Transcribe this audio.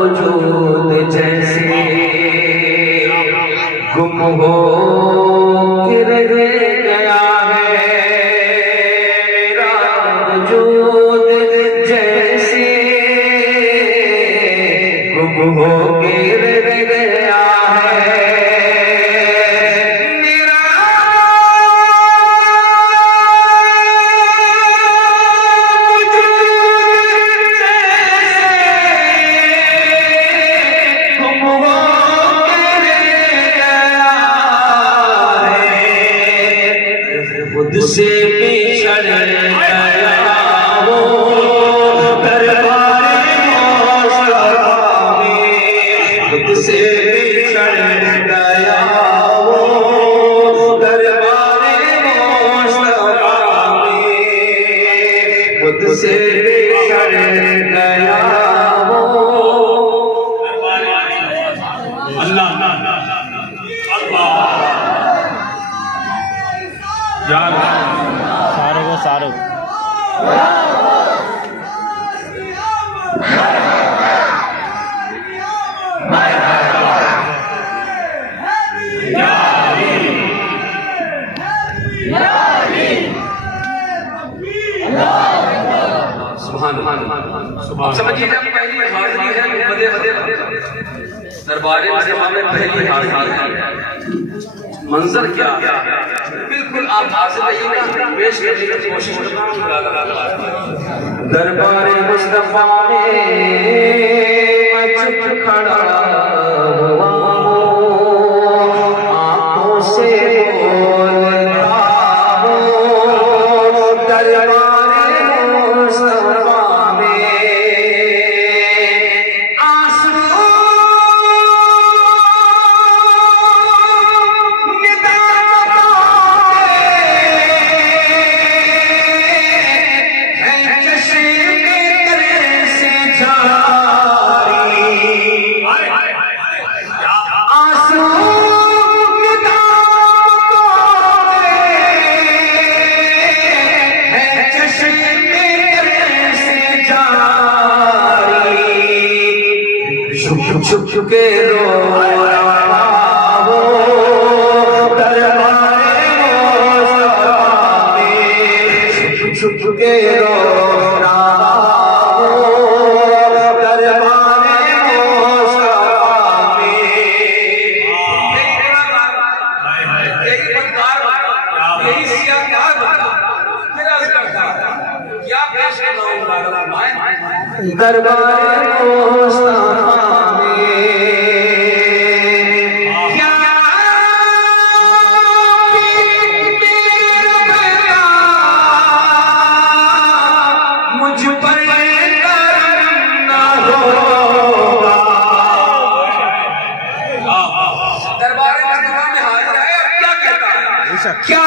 वजूद जैसे गुम हो गिर गया है, मेरा वजूद जैसे गुम हो गिर गया है। खुद से बिछड़ गया वो दरबार मुस्तफा में, खुद से बिछड़ गया वो दरबार मुस्तफा में, खुद से बिछड़ गया वो। अल्लाह यार सारे को सारे समझिए जब पहली हाजिरी है दरबार मुस्तफा में, पहली हाजिरी है, मंजर क्या है बिल्कुल आप हासिल रहिएगा, पेश करने की कोशिश करना। दरबार मुस्तफा में मैं चुप खड़ा हुआ हूँ, आंखों से बोलता हूँ। दरबार मुस्तफा में छुप के रो रहा वो दरबार मुस्तफा में, छुप के रो रहा वो दरबार मुस्तफा में। यही सिया क्या पेश दरबार मुस्तफा क्या